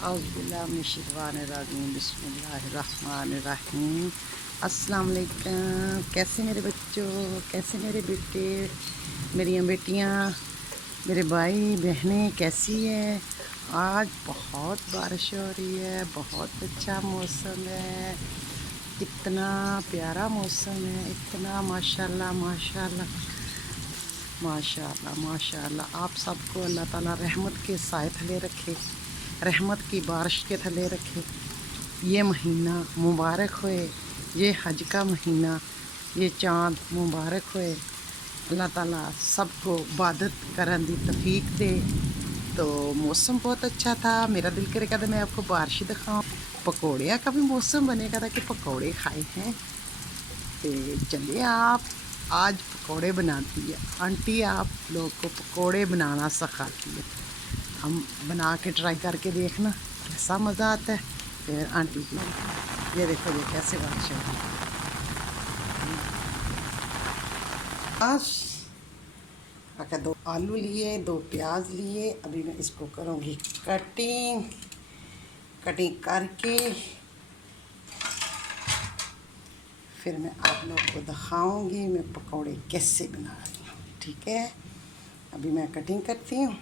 औज़ुबिल्लाहिमिनश्शैतानिर्रजीम बिस्मिल्लाहिर्रहमानिर्रहीम। अस्सलाम वालेकुम। कैसे मेरे बच्चों, कैसे मेरे बेटे, मेरी बेटियाँ, मेरे भाई बहनें कैसी हैं? आज बहुत बारिश हो रही है, बहुत अच्छा मौसम है, इतना प्यारा मौसम है, इतना माशाल्लाह माशाल्लाह माशाल्लाह माशाल्लाह। आप सबको अल्लाह ताला रहमत के साए थले रखे, रहमत की बारिश के थले रखे। ये महीना मुबारक होए, ये हज का महीना, ये चाँद मुबारक होए। अल्लाह ताला सबको इबादत करन दी तौफीक दे। तो मौसम बहुत अच्छा था, मेरा दिल करेगा था मैं आपको बारिश दिखाऊं। पकौड़िया का भी मौसम बनेगा था कि पकौड़े खाए हैं। तो चलिए आप आज पकौड़े बनाती है आंटी, आप लोग को पकौड़े बनाना सिखाती है। हम बना के ट्राई करके देखना कैसा मज़ा आता है। फिर आंटी की ये देखो ये कैसे बारिश हो रही है। बस अगर 2 आलू लिए, 2 प्याज लिए, अभी मैं इसको करूँगी कटिंग। कटिंग करके फिर मैं आप लोग को दिखाऊंगी मैं पकौड़े कैसे बना रही हूँ। ठीक है, अभी मैं कटिंग करती हूँ।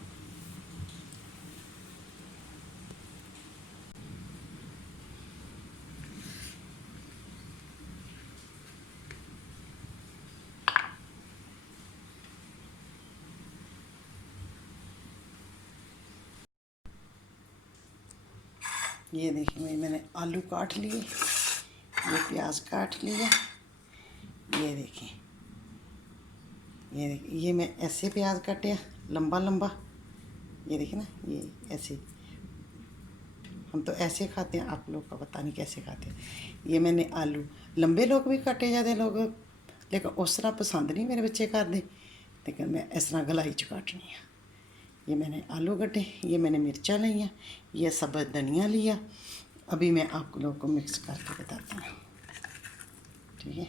ये देखिए मैंने आलू काट लिए, ये प्याज काट लिया। ये देखिए ये मैं ऐसे प्याज काटे लंबा लंबा। ये देखिए ना, ये ऐसे हम तो ऐसे खाते हैं, आप लोग का पता नहीं कैसे खाते हैं। ये मैंने आलू लंबे लोग भी काटे जाते लोग, लेकिन उस तरह पसंद नहीं मेरे बच्चे करते, लेकिन मैं इस तरह गलाई च काटनी है। ये मैंने आलू कटे, ये मैंने मिर्चा लिया, ये सब्ज़ धनिया लिया। अभी मैं आप लोग को मिक्स करके बताती हूँ। ठीक है,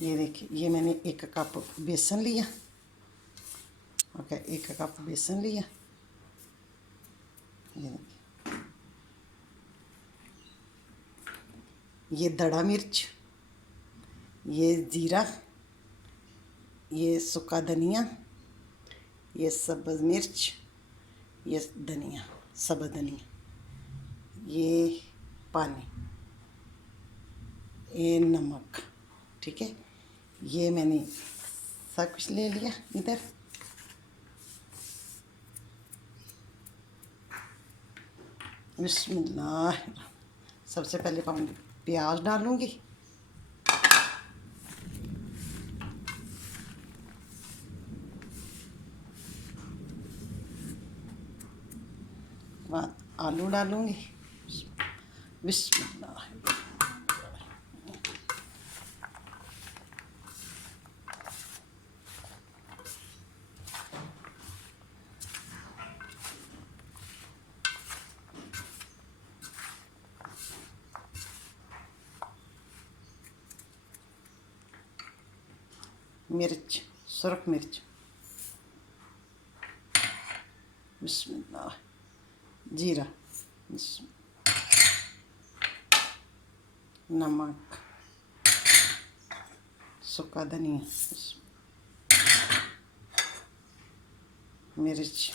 ये देखिए ये मैंने 1 कप बेसन लिया। ओके, 1 कप बेसन लिया। ये देखिए ये दड़ा मिर्च, ये ज़ीरा, ये सूखा धनिया, ये सब्ज़ मिर्च, ये धनिया, सब्ज़ धनिया, ये पानी, ये नमक। ठीक है, ये मैंने सब कुछ ले लिया इधर। बिस्मिल्लाह। सबसे पहले प्याज डालूंगी। बाद आलू डालूंगी। बिस्मिल्लाह। मिर्च, सुरख मिर्च, बिस्मिल्लाह। जीरा, नमक, सूखा धनिया, मिर्च,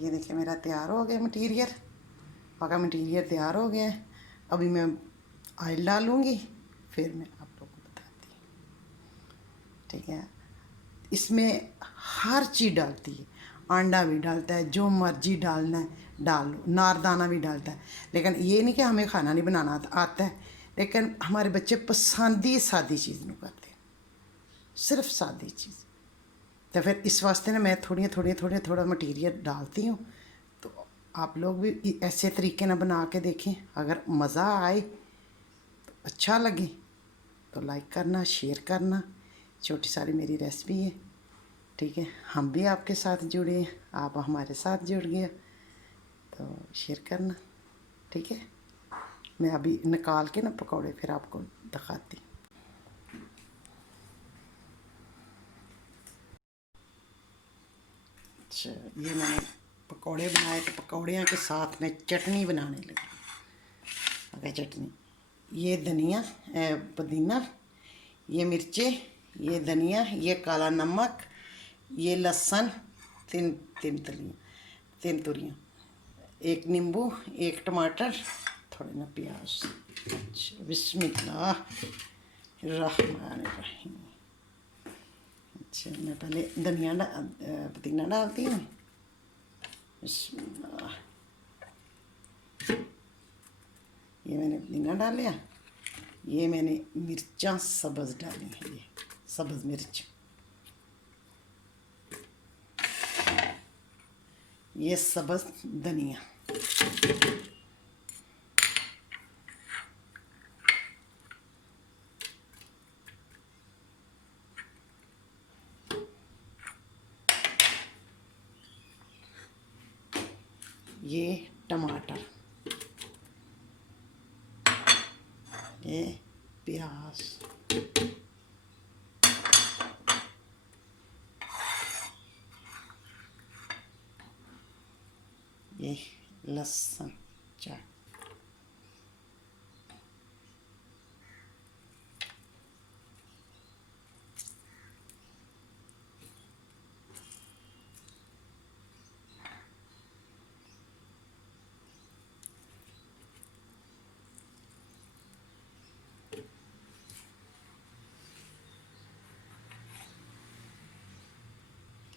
ये देखिए मेरा तैयार हो गया मटीरियल, आपका मटीरियल तैयार हो गया है। अभी मैं ऑयल डालूँगी, फिर मैं आप लोगों को बताती हूँ, ठीक है। इसमें हर चीज़ डालती है, अंडा भी डालता है, जो मर्जी डालना है डाल लो, नारदाना भी डालता है। लेकिन ये नहीं कि हमें खाना नहीं बनाना आता है, लेकिन हमारे बच्चे पसंद ही सादी चीज़ नहीं करते, सिर्फ सादी चीज़। तो फिर इस वास्ते ना मैं थोड़ा मटीरियल डालती हूँ। तो आप लोग भी ऐसे तरीके ना बना के देखें, अगर मज़ा आए तो अच्छा लगे तो लाइक करना, शेयर करना। छोटी सारी मेरी रेसिपी है, ठीक है। हम भी आपके साथ जुड़े हैं, आप हमारे साथ जुड़ गए, तो शेयर करना, ठीक है। मैं अभी निकाल के ना पकौड़े फिर आपको दिखाती। अच्छा, ये मैंने पकौड़े बनाए, तो पकौड़ियों के साथ में चटनी बनाने लगी। अगर चटनी, ये धनिया, पुदीना, ये मिर्चे, ये धनिया, ये काला नमक, ये लहसुन, तीन तीन तलियाँ, तीन तुरियाँ, एक नींबू, एक टमाटर, थोड़े ना प्याज। अच्छा, बिस्मिल्लाह रहमान रहीम। अच्छा, मैं पहले धनिया पुदीना डालती हूँ। बिस्मिल्लाह, ये मैंने पुदीना डाल लिया। ये मैंने मिर्चा सब्ज़ डाली है, ये सब्ज़ मिर्च, ये सब्ज़ धनिया, ये टमाटर, ये प्याज, ये लहसुन चाट,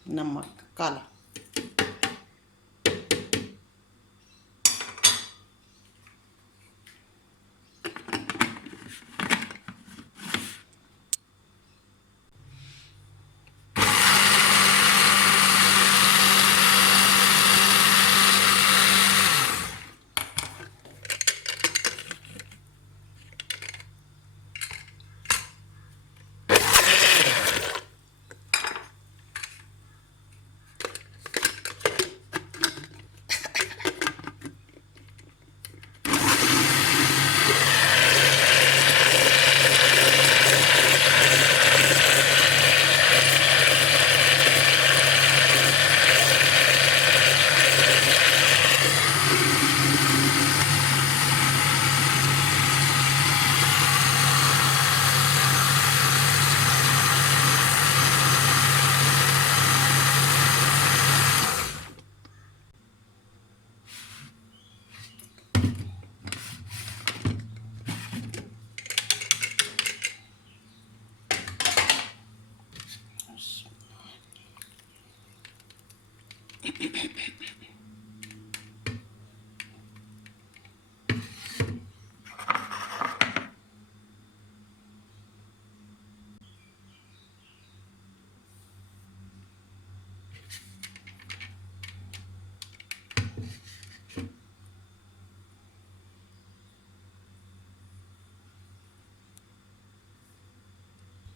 नमक काला,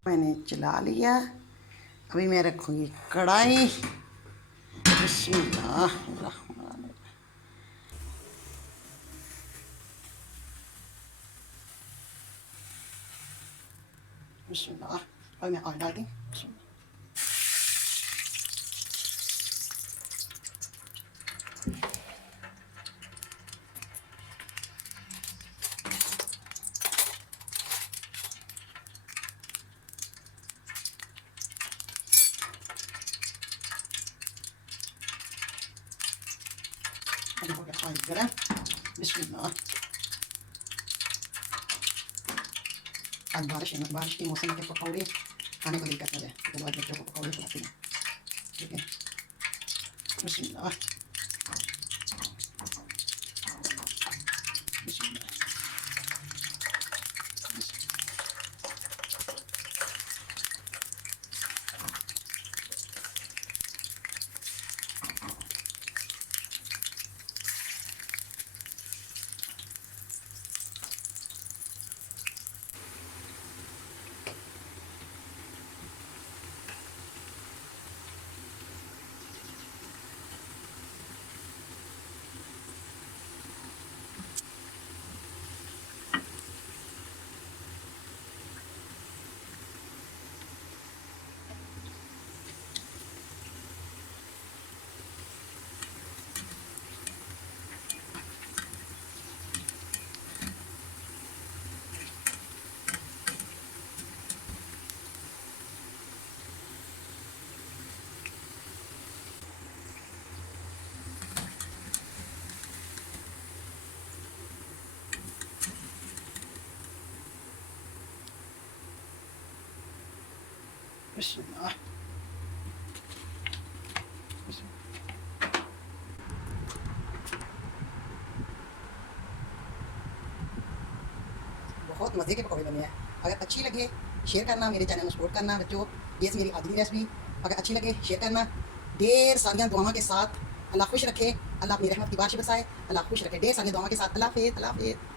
मैंने चला लिया। अभी मैं रखूँगी कढ़ाई। बिस्मिल्लाह रहमान, बिस्मिल्लाह। अभी मैं ऑयल डाल दी। अभी हो गया ऑयल गरम। बिस्मिल्लाह। आज बारिश है, बारिश के मौसम के पकौड़े खाने को दिल करता है, तो आज बच्चों को पकौड़े खिलाते हैं। ठीक है, बिस्मिल्लाह। बिस्मिल्लाह। बिस्मिल्लाह। बहुत मज़े के पकौड़े बने हैं। अगर अच्छी लगे शेयर करना, मेरे चैनल में सपोर्ट करना बच्चों। ये मेरी आदमी रेसिपी, अगर अच्छी लगे शेयर करना। ढेर सारियाँ दुआओं के साथ। अल्लाह खुश रखे, अल्लाह अपनी रहमत की बारिश बरसाए, अल्लाह खुश रखे। ढेर सारी दुआओं के साथ। अल्लाह हाफिज़, अल्लाह हाफिज़।